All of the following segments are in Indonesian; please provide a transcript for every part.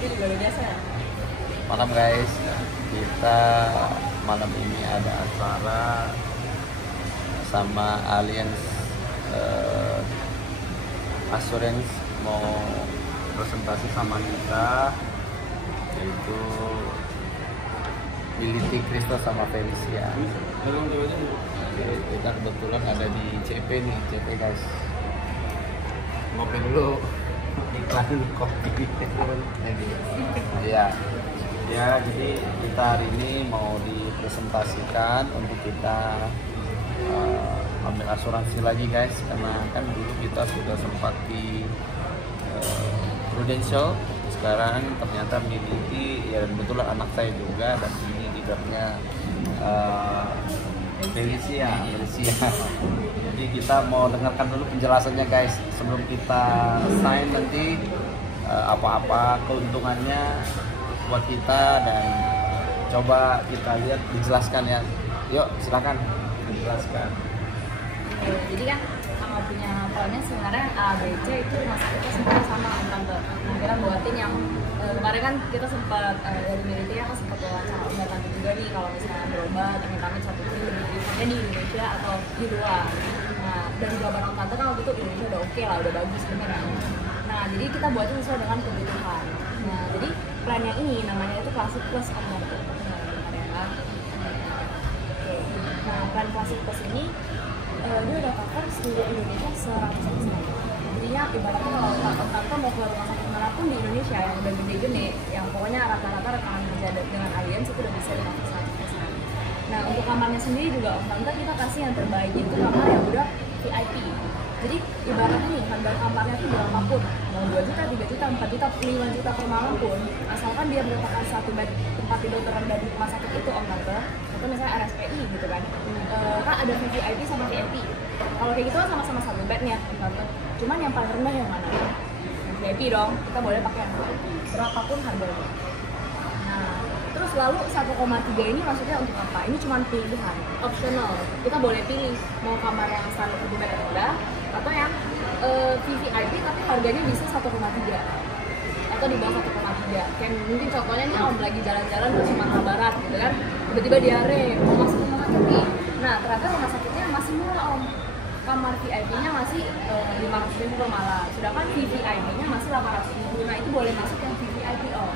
itu juga luar biasa ya. Malam guys, kita malam ini ada acara sama Allianz Assurance mau presentasi sama kita, yaitu Bility Crystal sama Felicia. Kita kebetulan ada di CP nih, CP guys. Ngopi dulu, iklan kopi. Iya. Ya, jadi kita hari ini mau dipresentasikan untuk kita ambil asuransi lagi guys, karena kan dulu kita sudah sempat di Prudential, sekarang ternyata miliki ya, kebetulan anak saya juga, dan ini leadernya Felicia. Jadi kita mau dengarkan dulu penjelasannya guys sebelum kita sign nanti, apa-apa keuntungannya buat kita, dan coba kita lihat dijelaskan ya. Yuk silakan dijelaskan. Jadi kan sama punya plannya sebenarnya ABC itu rumah sakitnya sebenarnya sama Om Tante. Nah, kita buatin yang kemarin kan kita sempat dari militer kan sempat wawancara Om Tante juga nih, kalau misalnya berobat amit-amit satu kali lebih di Indonesia atau di luar. Nah, dari jawaban Om Tante kan waktu itu Indonesia udah oke lah, udah bagus bener kan. Nah, jadi kita buatin sesuai dengan kebutuhan. Nah, jadi plan yang ini namanya itu Classic Plus Om Tante. Nah, plan Classic Plus ini dia udah cover seluruh Indonesia 100%. Jadinya ibaratnya kalau Tante mau ke rumah sakit manapun di Indonesia yang udah gede-gede, yang pokoknya rata-rata rekaman kerja dengan Allianz itu udah bisa di-cover 100%. Nah, untuk kamarnya sendiri juga Om Tante kita kasih yang terbaik, itu kamar yang udah VIP. Jadi ibaratnya nih, harga kamarnya itu berapapun, mau 2 juta, 3 juta, 4 juta, 5 juta per malam pun, asalkan dia merupakan satu bed tempat tidur terendah di rumah sakit itu Om Tante, atau misalnya RSPI gitu kan, kan ada VIP sama VIP. Kalau kayak gitu kan sama-sama satu bednya Om Tante. Cuman yang paling rendah yang mana? Yang VIP dong, kita boleh pakai yang VIP, berapapun harganya. Nah, terus lalu 1,3 ini maksudnya untuk apa? Ini cuma pilihan, optional. Kita boleh pilih mau kamar yang standar satu bed rendah atau yang VVIP tapi harganya bisa 1,3 atau di bawah 1,3. Kayak mungkin contohnya nih Om lagi jalan-jalan ke Sumatera Barat gitu kan, tiba-tiba diare, mau masuk rumah sakit nih. Nah, ternyata rumah sakitnya masih murah Om. Kamar VIP-nya masih 500.000 per malam, sedangkan VVIP-nya masih 800.000. Nah, itu boleh masuk yang VVIP Om.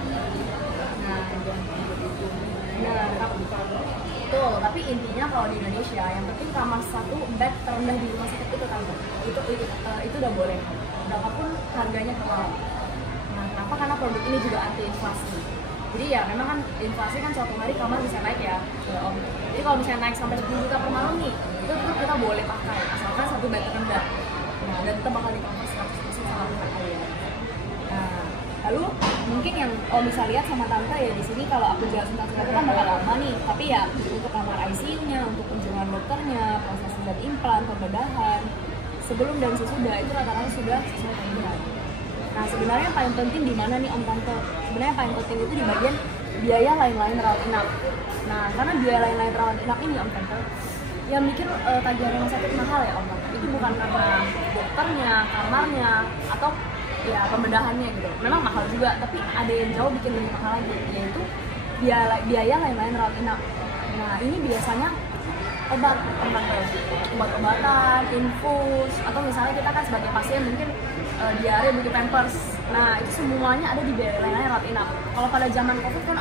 Betul, tapi intinya kalau di Indonesia yang penting kamar satu bed terendah di rumah sakit itu Tante. Itu udah boleh. Berapapun harganya kalau. Nah, kenapa? Karena produk ini juga anti inflasi. Jadi ya memang kan inflasi kan suatu hari kamar bisa naik ya, Om. Jadi kalau misalnya naik sampai 10 juta per malam nih, itu tetap kita boleh pakai asalkan satu bed terendah. Nah, dan kita bakal di-cover 100% sama pihak kalian. Nah, lalu mungkin yang Om bisa lihat sama Tante ya di sini, kalau aku jelasin tentang itu kan bakal lama nih, tapi ya untuk kamar ICU-nya, untuk kunjungan dokternya, proses dan implan, pembedahan, sebelum dan sesudah itu rata-rata sudah sesuai tagihan. Nah, sebenarnya yang paling penting di mana nih Om Tante? Sebenarnya yang paling penting itu di bagian biaya lain-lain rawat inap. Nah, karena biaya lain-lain rawat inap ini Om Tante, yang mikir tagihan rumah sakit mahal ya Om Tante. Itu bukan karena dokternya, kamarnya, atau ya pembedahannya gitu. Memang mahal juga, tapi ada yang jauh bikin lebih mahal lagi, yaitu biaya lain-lain rawat inap. Nah, ini biasanya obat-obatan, infus, atau misalnya kita kan sebagai pasien mungkin diare butuh pampers. Nah, itu semuanya ada di biaya lain-lain rawat inap. Kalau pada zaman Covid kan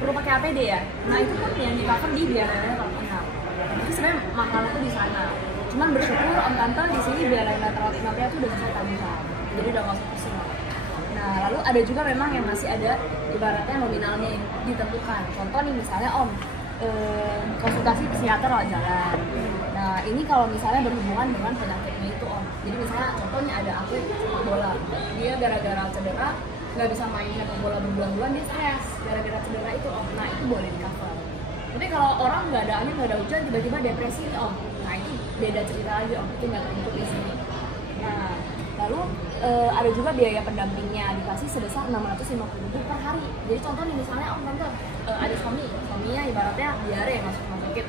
perlu pakai APD ya. Nah, itu pun yang di-cover di biaya lain-lain rawat inap. Jadi sebenarnya mahal itu di sana. Cuman bersyukur Om Tante di sini biaya lain-lain rawat inapnya itu udah sesuai tagihan. Jadi udah nggak usah pusing. Nah, lalu ada juga memang yang masih ada ibaratnya nominalnya yang ditentukan. Contoh nih misalnya Om, konsultasi psikiater lewat jalan. Nah, ini kalau misalnya berhubungan dengan penyakitnya itu Om. Jadi misalnya contohnya ada atlet sepak bola, dia gara-gara cedera nggak bisa main sepak bola berbulan-bulan, dia stres gara-gara cedera itu Om. Nah, itu boleh di-cover. Tapi kalau orang nggak ada angin, nggak ada hujan, tiba-tiba depresi nih Om, nah itu beda cerita lagi Om, itu nggak termasuk di sini. Nah, lalu ada juga biaya pendampingnya dikasih sebesar 650.000 per hari. Jadi contoh nih misalnya Om Tante ada suaminya ibaratnya diare masuk rumah sakit,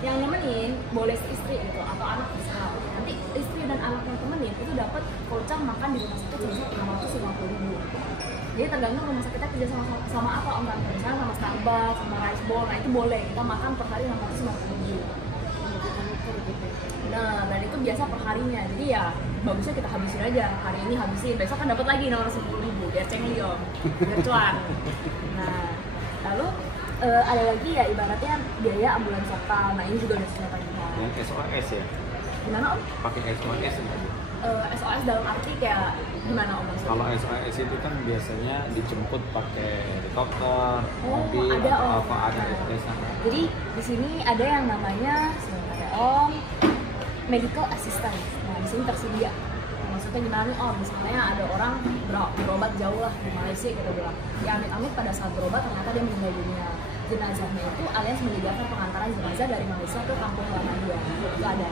yang nemenin boleh istri gitu atau anak besar. Nanti istri dan anak yang temenin itu dapat voucher makan di rumah sakit sebesar 650.000. Jadi tergantung rumah sakitnya kerja sama apa om tante. Misalnya sama Starbucks, sama Rice Bowl, nah itu boleh kita makan per hari 650.000. Nah, dan itu biasa per harinya. Jadi ya bagusnya kita habisin aja. Hari ini habisin, besok kan dapat lagi 610.000 biar cengli om, biar cuan. Nah, lalu ada lagi ya ibaratnya biaya ambulans lokal. Nah ini juga udah sesuai tagihan. Yang SOS ya? Gimana om? Pakai SOS nggak? SOS dalam arti kayak gimana om? Kalau SOS itu kan biasanya dijemput pakai helikopter, mobil, ada om. apa ada SOS. Jadi di sini ada yang namanya sebentar ya om, medical assistance. Nah di sini tersedia. Maksudnya gimana nih om? Misalnya ada orang berobat jauh lah di Malaysia kita bilang, ya amit-amit pada saat berobat ternyata dia meninggal dunia. Jenazahnya itu alias menyediakan pengantaran jenazah dari Malaysia ke kampung halaman dia. Itu ada.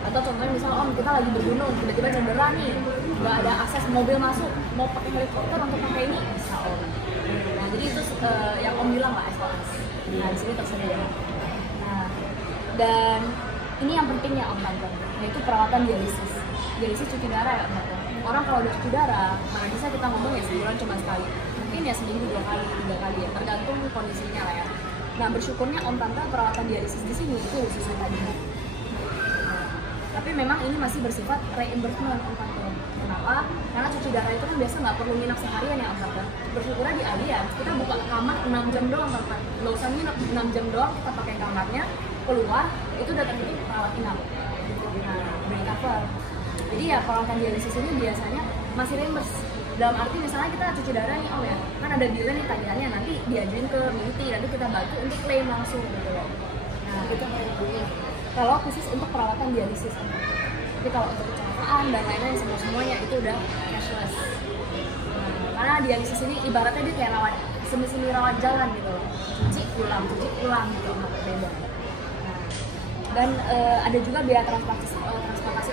Atau contohnya misalnya om kita lagi bergunung tiba-tiba cedera nih, nggak ada akses mobil masuk, mau pakai helikopter untuk pakai ini bisa om. Nah jadi itu yang om bilang lah SOS. Nah di sini tersedia. Nah dan ini yang pentingnya om tante, yaitu perawatan dialisis. Dialisis cuci darah ya om tante. Orang kalau udah cuci darah, mana bisa kita ngomong ya sebulan cuma sekali, mungkin ya seminggu 2 kali, 3 kali ya, tergantung kondisinya lah ya. Nah bersyukurnya om tante perawatan dialisis di sini itu sesuai tagihan. Tapi memang ini masih bersifat reimbursement om tante. Kenapa? Karena cuci darah itu kan biasa nggak perlu nginep seharian ya om tante. Bersyukurnya di Allianz kita buka kamar 6 jam doang tante. Nggak usah nginep 6 jam doang, kita pakai kamarnya, keluar itu udah tertutup perawat inap. Nah, udah cover. Jadi ya perawatan dialisis ini biasanya masih reimburse. Dalam arti misalnya kita cuci darah nih om ya, kan ada biaya nih tagihannya, nanti diajuin ke MITI, nanti kita bantu untuk klaim langsung gitu loh. Nah itu kalau khusus untuk perawatan dialisis. Tapi kalau untuk kecelakaan dan lain-lain semuanya itu udah cashless. Nah, karena dialisis ini ibaratnya dia kayak rawat semi rawat jalan gitu loh. Cuci pulang gitu, nggak beda. Nah, dan ada juga biaya transplantasi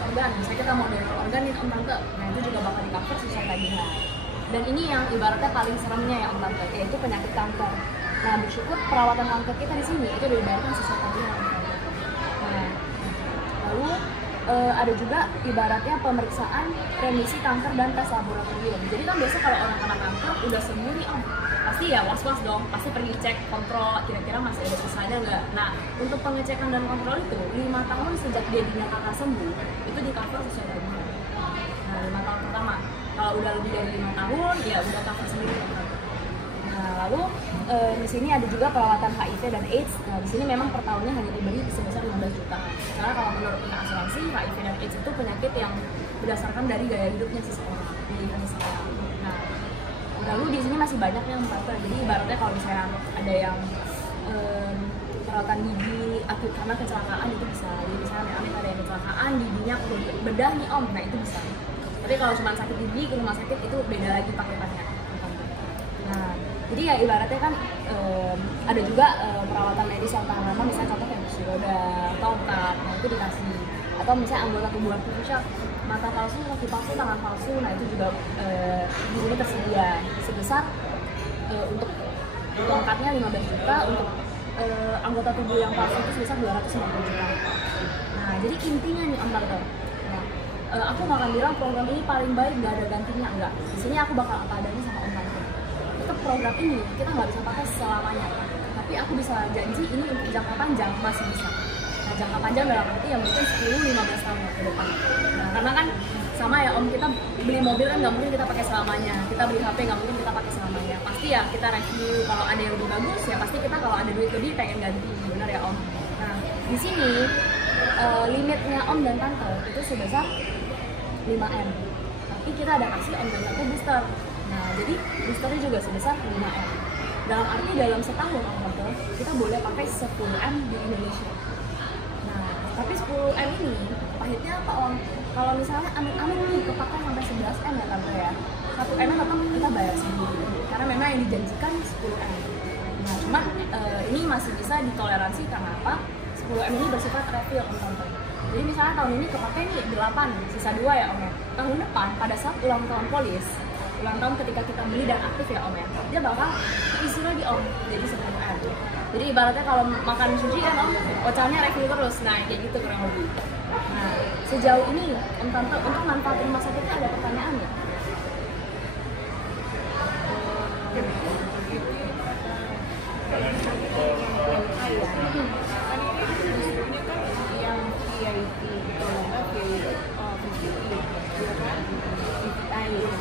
organ. Misalnya kita mau donor organ nih om tante, nah itu juga bakal di cover sesuai tagihan. Dan ini yang ibaratnya paling seremnya ya om tante, yaitu penyakit kanker. Nah bersyukur perawatan kanker kita di sini itu dibayarkan sesuai tagihan. Lalu ada juga ibaratnya pemeriksaan remisi kanker dan tes laboratorium. Jadi kan biasa kalau orang kena kanker udah sembuh nih om, pasti ya was-was dong, pasti pergi cek kontrol kira-kira masih ada sisanya nggak. Nah untuk pengecekan dan kontrol itu 5 tahun sejak dia dinyatakan sembuh itu di cover sesuai tagihan. Nah 5 tahun pertama, kalau udah lebih dari 5 tahun ya udah cover sendiri. Nah lalu di sini ada juga perawatan HIV dan AIDS. Nah di sini memang per tahunnya hanya diberi sebesar 15 juta. Karena kalau menurut pihak asuransi HIV dan AIDS itu penyakit yang berdasarkan dari gaya hidupnya seseorang, pilihan seseorang. Nah lalu di sini masih banyak yang merata. Jadi ibaratnya kalau misalnya ada yang perawatan gigi akut karena kecelakaan itu bisa. Jadi misalnya ada yang kecelakaan giginya bedah nih om, nah itu bisa. Tapi kalau cuma sakit gigi ke rumah sakit itu beda lagi paketannya. Nah jadi ya ibaratnya kan ada juga perawatan medis yang tahan lama, misalnya contoh kayak kursi roda, tongkat, nah itu dikasih. Atau misalnya anggota tubuh artifisial, mata palsu, kaki palsu, tangan palsu, nah itu juga di sini tersedia sebesar untuk tongkatnya 15 juta, untuk anggota tubuh yang palsu itu sebesar 250 juta. Nah jadi intinya nih om tante, aku nggak akan bilang program ini paling baik, nggak ada gantinya, enggak. Di sini aku bakal apa adanya sama om tante. Tetap program ini kita nggak bisa pakai selamanya, tapi aku bisa janji ini untuk jangka panjang masih bisa. Nah jangka panjang dalam arti ya mungkin 10-15 tahun ke depan. Nah karena kan sama ya om, kita beli mobil kan nggak mungkin kita pakai selamanya, kita beli HP nggak mungkin kita pakai selamanya. Pasti ya kita review, kalau ada yang lebih bagus ya pasti kita kalau ada duit lebih pengen ganti, benar ya om. Nah di sini limitnya om dan tante itu sebesar 5M, tapi kita ada kasih om dan tante booster. Nah jadi boosternya juga sebesar 5M. Dalam arti dalam setahun om tante kita boleh pakai 10M di Indonesia. Nah tapi 10M ini pahitnya apa om? Kalau misalnya amit-amit nih kepakai sampai 11M ya tante ya, 1M tetap kita bayar sendiri karena memang yang dijanjikan 10M. Nah cuman ini masih bisa ditoleransi karena apa? 10M ini bersifat refill om tante. Jadi misalnya tahun ini kepakai nih 8, sisa 2 ya om ya. Tahun depan pada saat ulang tahun polis, ulang tahun ketika kita beli dan aktif ya om ya, dia bakal isi lagi om jadi 10M. Jadi ibaratnya kalau makan sushi kan om, ocalnya refill terus, nah kayak gitu kurang lebih. Nah sejauh ini om tante untuk manfaat rumah sakitnya ada pertanyaan nggak? Kan ini sebenarnya kan yang VIP kalau nggak VIP VVIP ya kan VVI ya.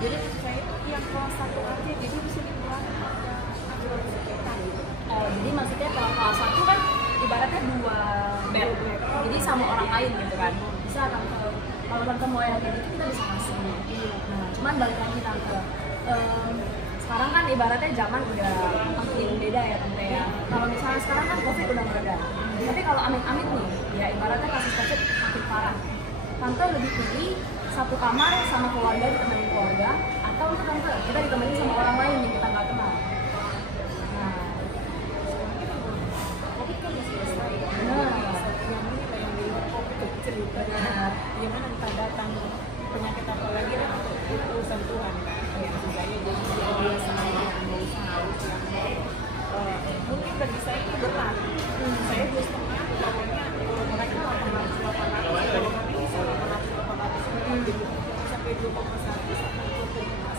Jadi saya yang kelas 1 aja jadi bisa dibuat ada aturan sekitar gitu. Jadi maksudnya kalau kelas 1 kan ibaratnya 2 bed, jadi sama orang lain gitu kan. Bisa tante, kalau tante mau yang kayak gitu kita bisa kasih. Nah, cuman balik lagi tante, sekarang kan ibaratnya zaman udah makin beda ya tante ya. Kalau misalnya sekarang kan COVID udah mereda, tapi kalau amit-amit nih, ya ibaratnya kasus COVID makin parah. Tante lebih pilih satu kamar sama keluarga ditemenin keluarga, atau untuk tante kita ditemenin sama orang lain yang kita nggak kenal. Nah, Covid kan udah selesai. Nah. Yang ini lah yang di luar Covid ceritanya. Gimana entah datang penyakit apa lagi kan itu urusan Tuhan kan. Ya saya jadi biasa aja nggak usah harus yang mungkin bagi saya itu berat. Saya 2,5 pokoknya kalau mereka 800 kalau kami bisa 800 jadi sampai 2,1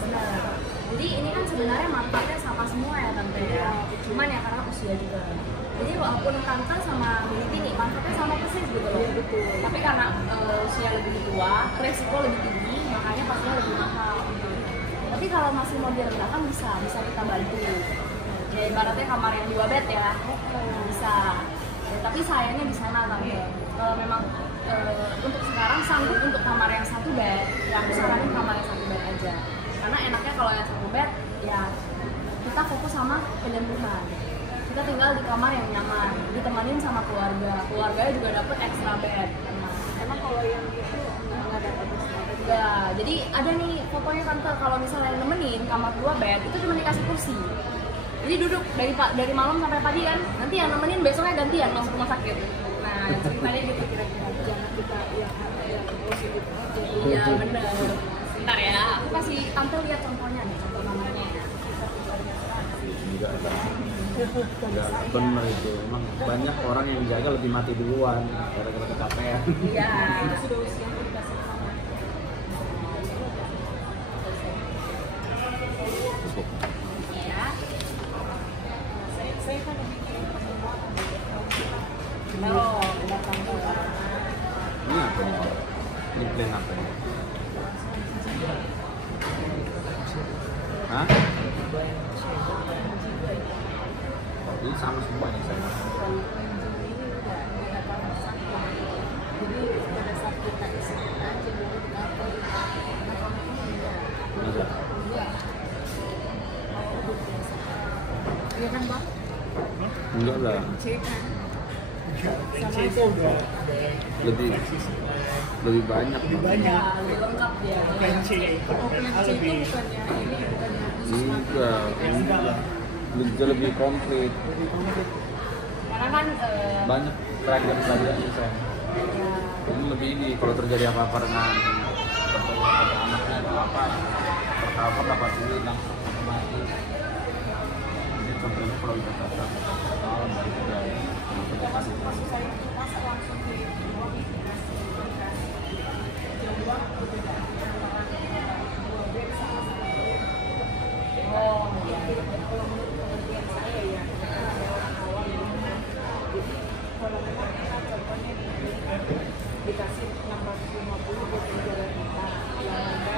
benar. Jadi ini kan sebenarnya manfaatnya sama semua ya tante ya. Cuman ya karena usia juga. Jadi walaupun tante sama Billy nih manfaatnya sama persis gitu loh. betul. Tapi karena usia lebih tua, resiko lebih tinggi, makanya pastinya lebih mahal. Tapi kalau masih mau direndahkan bisa kita bantu. Ya ibaratnya kamar yang 2 bed ya, bisa. Ya, tapi sayangnya di sana tante. Kalau memang untuk sekarang sanggup untuk kamar yang 1 bed, ya aku saranin kamar yang 1 bed aja. Karena enaknya kalau yang 1 bed, ya kita fokus sama penyembuhan. Kita tinggal di kamar yang nyaman, ditemenin sama keluarga. Keluarganya juga dapet extra bed. Nah, Emang kalau yang itu nggak dapat sesuatu. enggak. Jadi ada nih fotonya tante, kalau misalnya yang nemenin kamar 2 bed, itu cuma dikasih kursi. Jadi duduk dari malam sampai pagi kan, nanti yang nemenin besoknya gantian masuk rumah sakit. Nah, ceritanya gitu kira-kira. Jangan kita yang positif aja. Iya bener. Bentar ya, aku kasih tante lihat contohnya nih, contoh kamarnya. Enggak bener itu. Emang banyak orang yang jaga lebih mati duluan gara-gara kecapean. Iya. Itu sudah usia yang dikasih sama. Iya. Saya kan mikirin pertemuan. Oh, benar tante. Ini apa nih? Ini plan apa nih? Hah? Ini sama semua nih saya. Jadi pada saat kita istirahat aja baru dapat. Bisa. Iya kan bang? Enggak lah. Cek kan? Sama itu udah lebih banyak. Iya, lebih lengkap dia. plan C. Oh plan C itu bukannya ini bukannya Enggak. Enggak lah. Lebih komplit. Karena kan Banyak pelajaran sih saya. Ini lebih ini kalau terjadi apa-apa dengan anaknya atau apa, tercover dapat duit langsung otomatis. Jadi contohnya kalau kita datang tahun dari budaya, kita kasih maksud saya itu masa langsung di jadwal perbedaan antara 2 bed sama 1 bed. oh, Ya, kalau menurut pengertian saya ya, ada orang awam yang jadi kalau memang kita contohnya dikasih 650 buat penjara kita, yang ada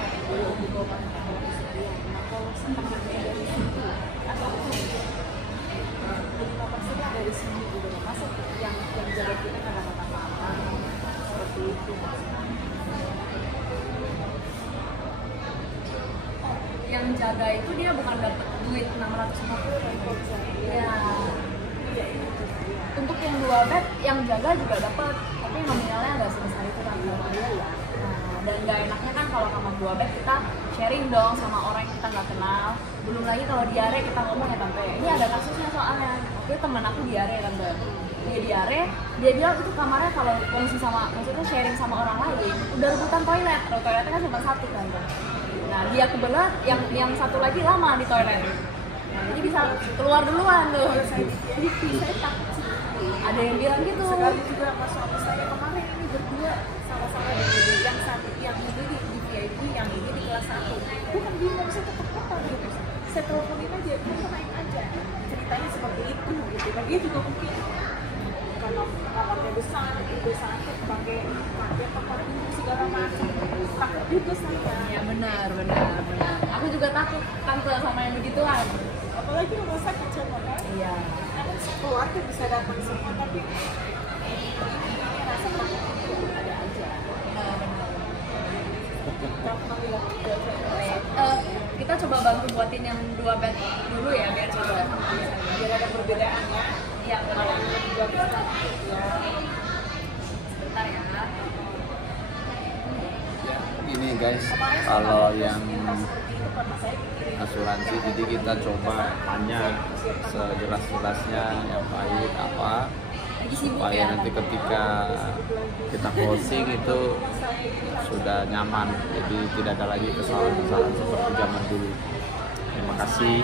di bawah 400 sekian. Nah kalau setengahnya dari situ, atau 5% dari sini gitu loh. Masa yang jaga kita nggak dapat apa-apa seperti itu maksudnya. yang jaga itu dia bukan dapat duit 650 ya. Untuk yang 2 bed yang jaga juga dapat, tapi nominalnya nggak sebesar itu kan. Dan nggak enaknya kan kalau kamar 2 bed kita sharing dong sama orang yang kita nggak kenal. Belum lagi kalau diare kita ngomong ya tante, ini ada kasusnya soalnya. Oke, temen aku diare tante, dia diare, dia bilang itu kamarnya kalau kongsi sama, maksudnya sharing sama orang lain udah rebutan toilet, toiletnya kan cuma 1 tante. Nah dia kebelet, yang satu lagi lama di toilet. Nah, jadi bisa keluar duluan tuh. Jadi saya takut sih. Ada yang bilang gitu. Sekali juga pas suami saya kemarin ini berdua sama-sama di yang satu yang ini di VIP, yang ini di kelas 1. Bukan bingung, saya tetap apa gitu. Saya teleponin aja, kamu naik aja. Cerita ceritanya seperti itu gitu. Lagi juga mungkin karena kamarnya besar, udah sakit pakai kaget pakai pintu segala macam, takut juga saya. Ya benar. Aku juga takut tante sama yang begituan. Apalagi rumah sakit coba kan. Iya. Namun keluarga bisa datang semua tapi ini rasa takut itu ada aja. Benar. Kalau bilang udah saya Kita coba bantu buatin yang 2 bed dulu ya biar cepat. biar ada perbedaan ya. Iya, Kalau benar. yang juga bisa ya. Bentar ya. Ya, ini guys, Kemarin saya kalau nggak yang cerita seperti itu karena saya pikirin asuransi, jadi kita coba tanya sejelas-jelasnya yang baik apa, Lagi sibuk supaya ya. nanti ketika kita closing itu sudah nyaman, jadi tidak ada lagi kesalahan-kesalahan seperti zaman dulu. Terima kasih.